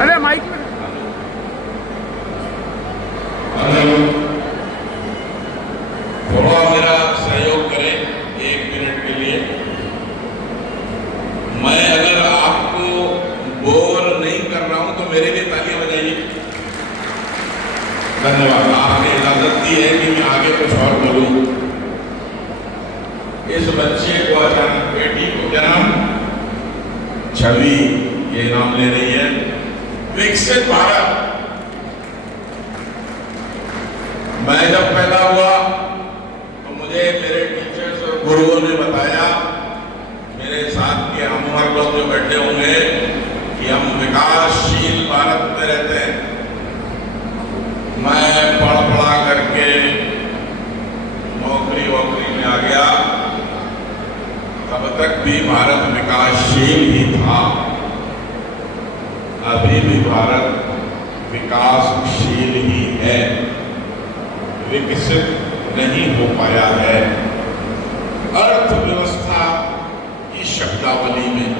अरे माइक में थोड़ा मेरा सहयोग करें 1 मिनट के लिए। मैं अगर आपको बोर नहीं कर रहा हूं तो मेरे लिए तालियां बजाइए। धन्यवाद, आपने इजाजत दी है कि मैं आगे कुछ और बोलूं। इस बच्चे को अचानक बेटी को क्या नाम, छवि ये नाम ले रही है। विकसित भारत, मैं जब पैदा हुआ तो मुझे मेरे टीचर्स और गुरुओं ने बताया, मेरे साथ के हम उम्र लोग जो बैठे होंगे, कि हम विकासशील भारत में रहते हैं। मैं पढ़ा करके नौकरी वोकरी में आ गया, तब तक भी भारत विकासशील ही था। अभी भी भारत विकासशील ही है, विकसित नहीं हो पाया है। अर्थव्यवस्था की शब्दावली में,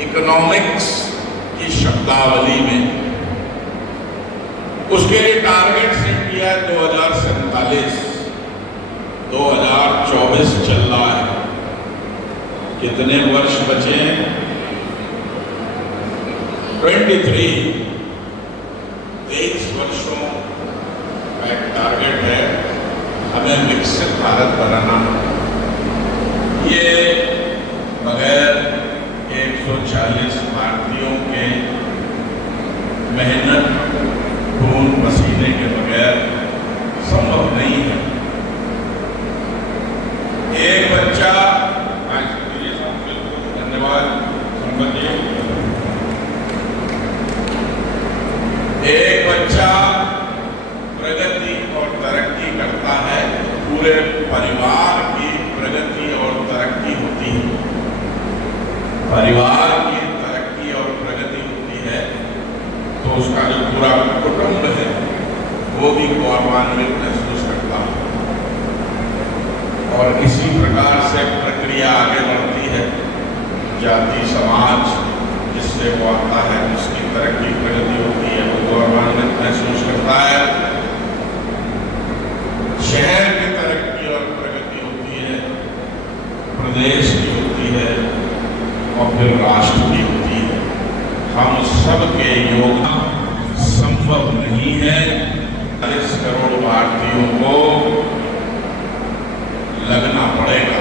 इकोनॉमिक्स की शब्दावली में उसके लिए टारगेट सेट किया है 2047, 2024 चल रहा है। कितने वर्ष बचे हैं? 23 वर्षों का एक टारगेट है हमें विकसित भारत बनाना। ये बगैर 140 भारतीयों के मेहनत, खून पसीने के बगैर संभव नहीं है। एक बच्चा, धन्यवाद संपत जी, एक बच्चा प्रगति और तरक्की करता है, पूरे परिवार की प्रगति और तरक्की होती है। परिवार की तरक्की और प्रगति होती है तो उसका जो पूरा कुटुंब है वो भी गौरवान्वित महसूस करता है। और इसी प्रकार से प्रक्रिया आगे बढ़ती है। जाति समाज जिससे वो आता है, उसकी तरक्की प्रगति होती है, वो गौरवान्वित महसूस करता है। शहर की तरक्की और प्रगति होती है, प्रदेश की होती है और फिर राष्ट्र की होती है। हम सबके योगदान संभव नहीं है। 40 करोड़ भारतीयों को लगना पड़ेगा।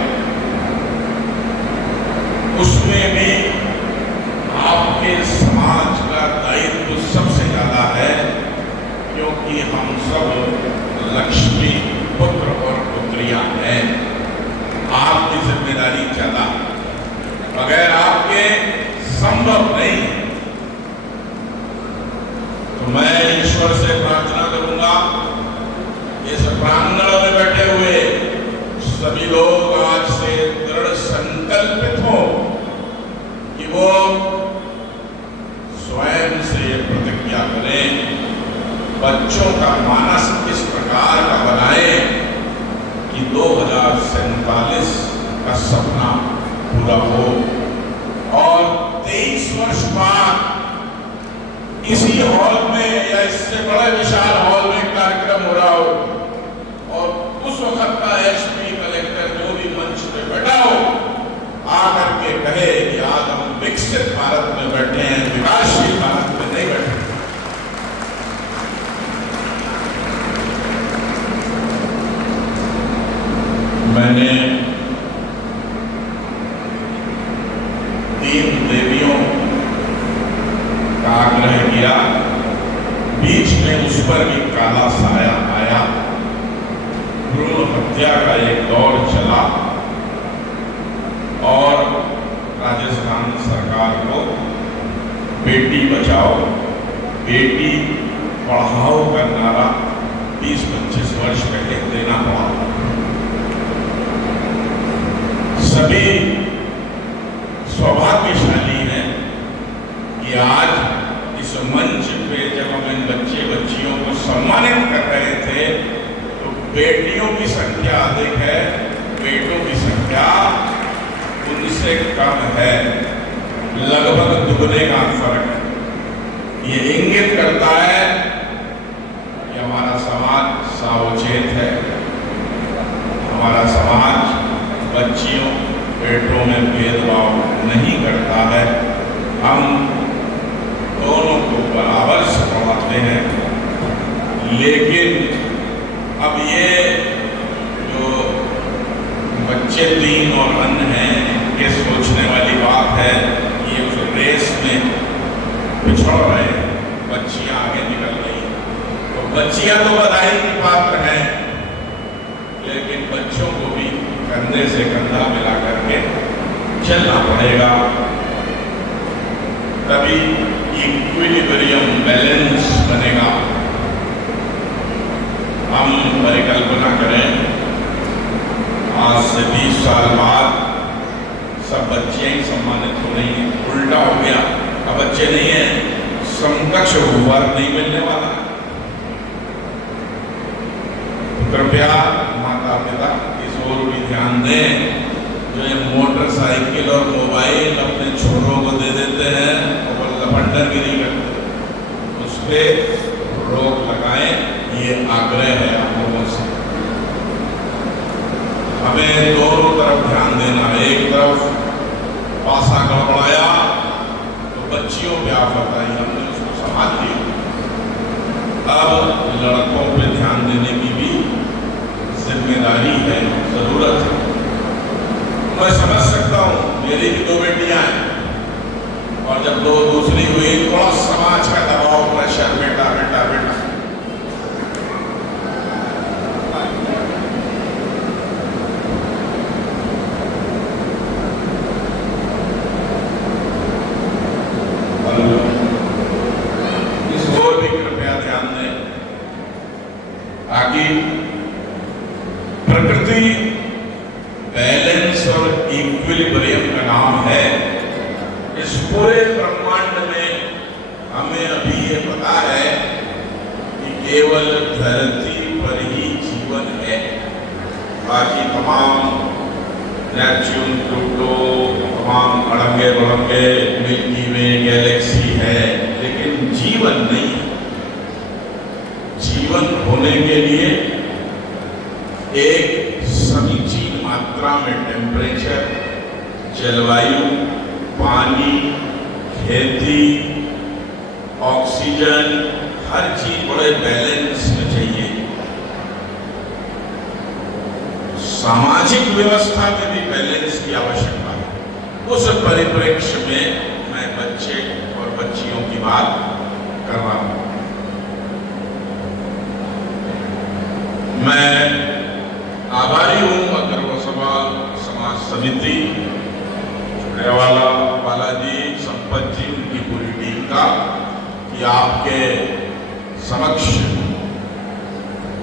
उसमें भी आपके समाज का दायित्व सबसे ज्यादा है, क्योंकि हम सब लक्ष्मी पुत्र और पुत्रियां हैं। आपकी जिम्मेदारी ज्यादा, बगैर आपके संभव नहीं। तो मैं ईश्वर से प्रार्थना करूंगा, इस प्रांगण में बैठे हुए सभी लोग आज से दृढ़ संकल्पित हो कि वो स्वयं से ये प्रतिज्ञा करें, बच्चों का मानस इस प्रकार का बनाए कि 2047 का सपना पूरा हो और 23 वर्ष बाद इसी हॉल में या इससे बड़े विशाल हॉल में कार्यक्रम हो रहा हो और उस वक्त का एसपी, कलेक्टर जो भी मंच पे बैठा हो, आकर के कहे कि आज हम विकसित भारत में बैठे हैं, विकासशील भारत में नहीं बैठे। मैंने 3 देवियों का आग्रह किया, बीच में उस पर भी काला साया आया, भ्रूण हत्या का एक दौर चला और राजस्थान सरकार को बेटी बचाओ बेटी पढ़ाओ का नारा 20-25 वर्ष पहले देना पड़ा। सभी सौभाग्यशाली हैं कि आज इस मंच पे जब हम इन बच्चे बच्चियों को सम्मानित कर रहे थे तो बेटियों की संख्या अधिक है, बेटों की संख्या उनसे कम है, लगभग दुगने का फर्क है। ये इंगित करता है कि हमारा समाज सावचेत है, हमारा समाज बच्चियों बेटों में भेदभाव नहीं करता है, हम दोनों को बराबर से पढ़ाते हैं। लेकिन अब ये जो बच्चे तीन और अन्य हैं, इनके सोचने वाली बात है, ये जो रेस में पिछड़ रहे, बच्चियां आगे निकल रही, तो बच्चियां तो बधाई की पात्र हैं, लेकिन बच्चों को भी कंधे से कंधा मिला करके चलना पड़ेगा, तभी इक्विलिब्रियम बैलेंस बनेगा। हम परिकल्पना करें, आज से 20 साल बाद सब बच्चियां ही सम्मानित हो रही हैं, उल्टा हो गया, अब बच्चे नहीं है, समकक्ष वर्ग नहीं मिलने वाला। कृपया माता पिता इस ओर भी ध्यान दें, जो ये मोटरसाइकिल और मोबाइल अपने छोरों को दे देते हैं और लफंडरगिरी करते हैं, उस पर रोक लगाएं, ये आग्रह है आप लोगों से। हमें दोनों तरफ ध्यान देना है, एक तरफ पासा गड़बड़ाया तो बच्चियों पे आफत आई, हमने उसको संभाल लिया, अब लड़कों पे ध्यान देने की भी जिम्मेदारी है, जरूरत है। मैं समझ सकता हूँ, मेरी भी 2 बेटियां हैं, और जब 2 दूसरी हुई तो समाज का दबाव, प्रेशर, बेटा बेटा बेटा। इस ओर भी कृपया ध्यान दें, ताकि प्रकृति बैलेंस और इक्विलिब्रियम का नाम है। इस पूरे ब्रह्मांड में हमें अभी ये पता है कि केवल धरती पर ही जीवन है, बाकी तमाम नेपच्यून, प्लूटो, तमाम अड़ंगे बड़ंगे मिल्की वे गैलेक्सी है, लेकिन जीवन नहीं है। जीवन होने के लिए एक समीचीन मात्रा में टेम्परेचर, जलवायु, पानी, खेती, ऑक्सीजन, हर चीज बड़े बैलेंस में चाहिए। सामाजिक व्यवस्था में भी बैलेंस की आवश्यकता है। उस परिप्रेक्ष्य में मैं बच्चे और बच्चियों की बात कर रहा हूं। मैं आभारी हूं अथर्व सभा समाज समिति रेवाला, बालाजी, संपत जी, उनकी पूरी टीम का, कि आपके समक्ष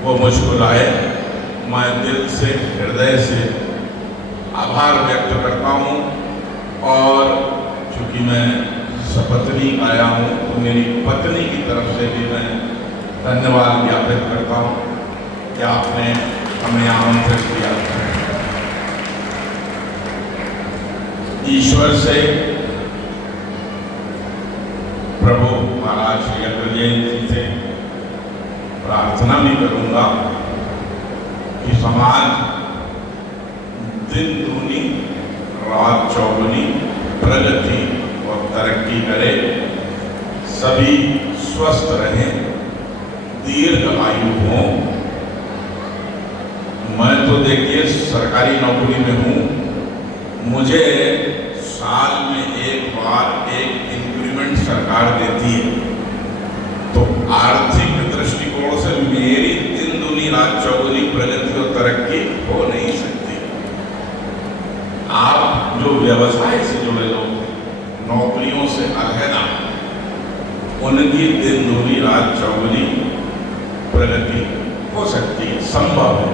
वो मुझको लाए। मैं दिल से, हृदय से आभार व्यक्त करता हूँ, और चूंकि मैं सपत्नी आया हूँ तो मेरी पत्नी की तरफ से भी मैं धन्यवाद ज्ञापित करता हूँ कि आपने हमें आमंत्रित किया। ईश्वर से, प्रभु महाराज श्री अटल जयंती से प्रार्थना भी करूंगा कि समाज दिन दूनी रात चौगुनी प्रगति और तरक्की करे, सभी स्वस्थ रहें, दीर्घ आयु हों। मैं तो देखिए सरकारी नौकरी में हूँ, मुझे साल में एक बार एक इंक्रीमेंट सरकार देती है, तो आर्थिक दृष्टिकोण से मेरी दिन दूनी रात चौगुनी प्रगति और तरक्की हो नहीं सकती। आप जो व्यवसाय से जुड़े लोग हैं, नौकरियों से अलहदा, उनकी दिन दूनी रात चौगुनी प्रगति हो सकती है, संभव है।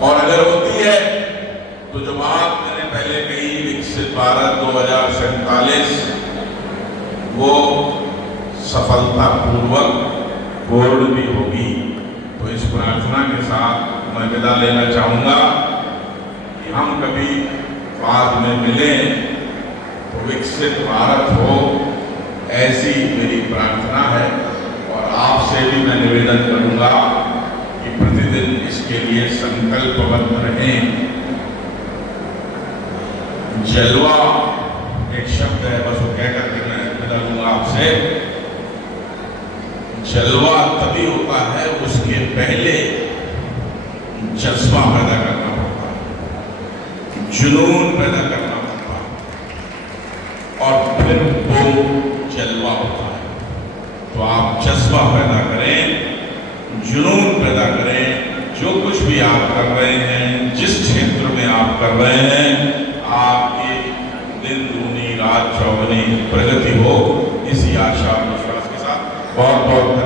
और अगर होती है तो जो बात मैंने पहले कही, विकसित भारत 2047, वो सफलतापूर्वक पूर्ण भी होगी। तो इस प्रार्थना के साथ मैं विदा लेना चाहूँगा कि हम कभी बाद में मिलें तो विकसित भारत हो, ऐसी मेरी प्रार्थना है और आपसे भी मैं निवेदन करूंगा कि प्रतिदिन इसके लिए संकल्पबद्ध रहें। जलवा एक शब्द है, बस वो कह करके मैं विदा लूंगा आपसे। जलवा तभी होता है, उसके पहले जज्बा पैदा करना पड़ता है, जुनून पैदा करना पड़ता है, और फिर वो जलवा होता है। तो आप जज्बा पैदा करें, जुनून पैदा करें। जो कुछ भी आप कर रहे हैं, जिस क्षेत्र में आप कर रहे हैं, आपकी दिन दूनी रात चौगुनी प्रगति हो, इसी आशा और विश्वास के साथ बहुत बहुत